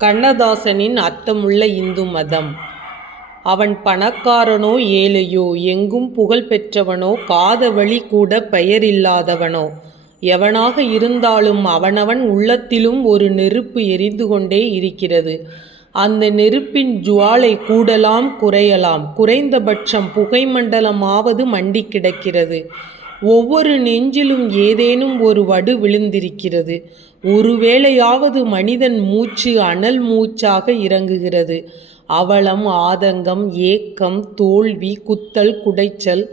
கண்ணதாசனின் அர்த்தமுள்ள இந்து மதம். அவன் பணக்காரனோ ஏழையோ எங்கும் புகழ் பெற்றவனோ காதவழி கூட பெயரில்லாதவனோ எவனாக இருந்தாலும் அவனவன் உள்ளத்திலும் ஒரு நெருப்பு எரிந்து கொண்டே இருக்கிறது. அந்த நெருப்பின் ஜுவாலை கூடலாம் குறையலாம். குறைந்தபட்சம் புகைமண்டலமாவது மண்டி கிடக்கிறது. ஒவ்வொரு நெஞ்சிலும் ஏதேனும் ஒரு வடு விழுந்திருக்கிறது. ஒருவேளையாவது மனிதன் மூச்சு அனல் மூச்சாக இறங்குகிறது. அவலம் ஆதங்கம் ஏக்கம் தோல்வி குத்தல் குடைச்சல்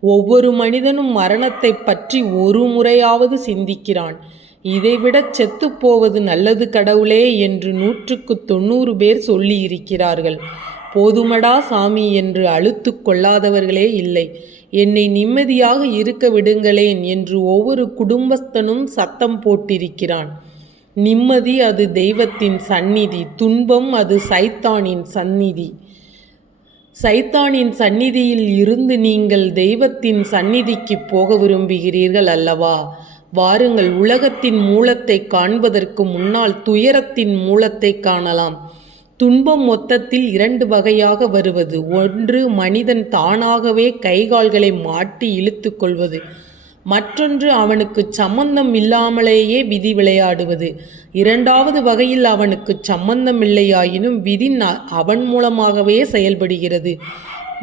ஒவ்வொரு மனிதனும் மரணத்தை பற்றி ஒரு முறையாவது சிந்திக்கிறான். இதைவிடச் செத்துப்போவது நல்லது கடவுளே என்று நூற்றுக்கு தொண்ணூறு பேர் சொல்லியிருக்கிறார்கள். போதுமடா சாமி என்று அழுத்து கொள்ளாதவர்களே இல்லை. என்னை நிம்மதியாக இருக்க விடுங்களேன் என்று ஒவ்வொரு குடும்பஸ்தனும் சத்தம் போட்டிருக்கிறான். நிம்மதி அது தெய்வத்தின் சந்நிதி துன்பம் அது சைத்தானின் சந்நிதி. சைத்தானின் சந்நிதியில் இருந்து நீங்கள் தெய்வத்தின் சந்நிதிக்கு போக விரும்புகிறீர்கள் அல்லவா? வாருங்கள் உலகத்தின் மூலத்தை காண்பதற்கு முன்னால் துயரத்தின் மூலத்தை காணலாம். துன்பம் மொத்தத்தில் இரண்டு வகையாக வருவது. ஒன்று மனிதன் தானாகவே கைகால்களை மாட்டி இழுத்து கொள்வது. மற்றொன்று அவனுக்கு சம்பந்தம் இல்லாமலேயே விதி விளையாடுவது. இரண்டாவது வகையில் அவனுக்கு சம்பந்தம் இல்லையாயினும் விதி அவன் மூலமாகவே செயல்படுகிறது.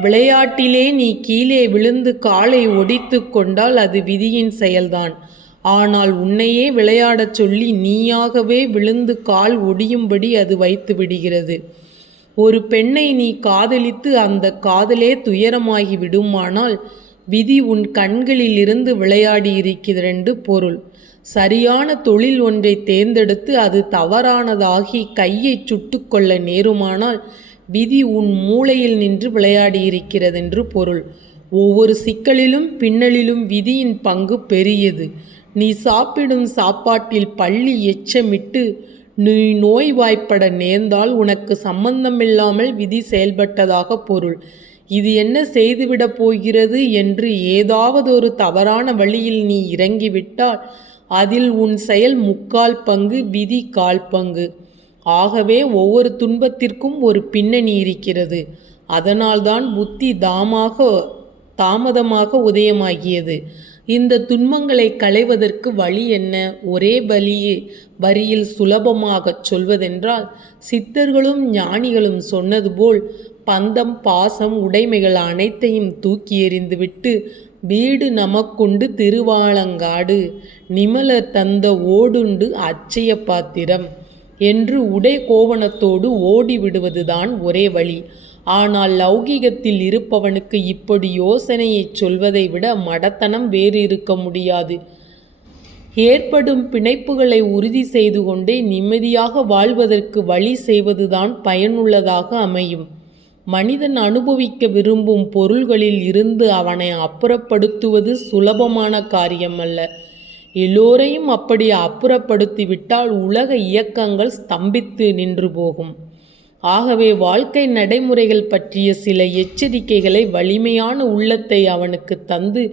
விளையாட்டிலே நீ கீழே விழுந்து காலை ஒடித்து கொண்டால் அது விதியின் செயல்தான். ஆனால் உன்னையே விளையாடச் சொல்லி நீயாகவே விழுந்து கால் ஒடியும்படி அது வைத்து விடுகிறது. ஒரு பெண்ணை நீ காதலித்து அந்த காதலே துயரமாகி விடுமானால் விதி உன் கண்களிலிருந்து விளையாடி இருக்கிறென்று பொருள். சரியான தொழில் ஒன்றை தேர்ந்தெடுத்து அது தவறானதாகி கையை சுட்டுக்கொள்ள நேருமானால் விதி உன் மூளையில் நின்று விளையாடி இருக்கிறதென்று பொருள். ஒவ்வொரு சிக்கலிலும் பின்னலிலும் விதியின் பங்கு பெரியது. நீ சாப்பிடும் சாப்பாட்டில் பள்ளி எச்சமிட்டு நீ நோய்வாய்ப்பட நேர்ந்தால் உனக்கு சம்பந்தமில்லாமல் விதி செயல்பட்டதாக பொருள். இது என்ன செய்துவிடப் போகிறது என்று ஏதாவது ஒரு தவறான வழியில் நீ இறங்கிவிட்டால் அதில் உன் செயல் முக்கால் பங்கு விதி கால் பங்கு. ஆகவே ஒவ்வொரு துன்பத்திற்கும் ஒரு பின்னணி இருக்கிறது. அதனால்தான் புத்தி தாமாக தாமதமாக உதயமாகியது. இந்த துன்பங்களை களைவதற்கு வழி என்ன? ஒரே வழியே. வரியில் சுலபமாகச் சொல்வதென்றால் சித்தர்களும் ஞானிகளும் சொன்னது போல் பந்தம் பாசம் உடைமைகள் அனைத்தையும் தூக்கி எறிந்துவிட்டு வீடு நமக்குண்டு திருவாலங்காடு நிமலர் தந்த ஓடுண்டு அச்சய பாத்திரம் என்று உடை கோவணத்தோடு ஓடிவிடுவதுதான் ஒரே வழி. ஆனால் லௌகிகத்தில் இருப்பவனுக்கு இப்படி யோசனையை சொல்வதை விட மடத்தனம் வேறு இருக்க முடியாது. ஏற்படும் பிணைப்புகளை உறுதி செய்து கொண்டே நிம்மதியாக வாழ்வதற்கு வழி செய்வதுதான் பயனுள்ளதாக அமையும். மனிதன் அனுபவிக்க விரும்பும் பொருள்களில் இருந்து அவனை அப்புறப்படுத்துவது சுலபமான காரியமல்ல. எல்லோரையும் அப்படி அப்புறப்படுத்திவிட்டால் உலக இயக்கங்கள் ஸ்தம்பித்து நின்று போகும். ஆகவே வாழ்க்கை நடைமுறைகள் பற்றிய சில எச்சரிக்கைகளை வலிமையான உள்ளத்தை அவனுக்கு தந்து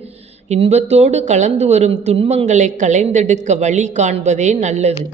இன்பத்தோடு கலந்து வரும் துன்பங்களை களைந்தெடுக்க வழி காண்பதே நல்லது.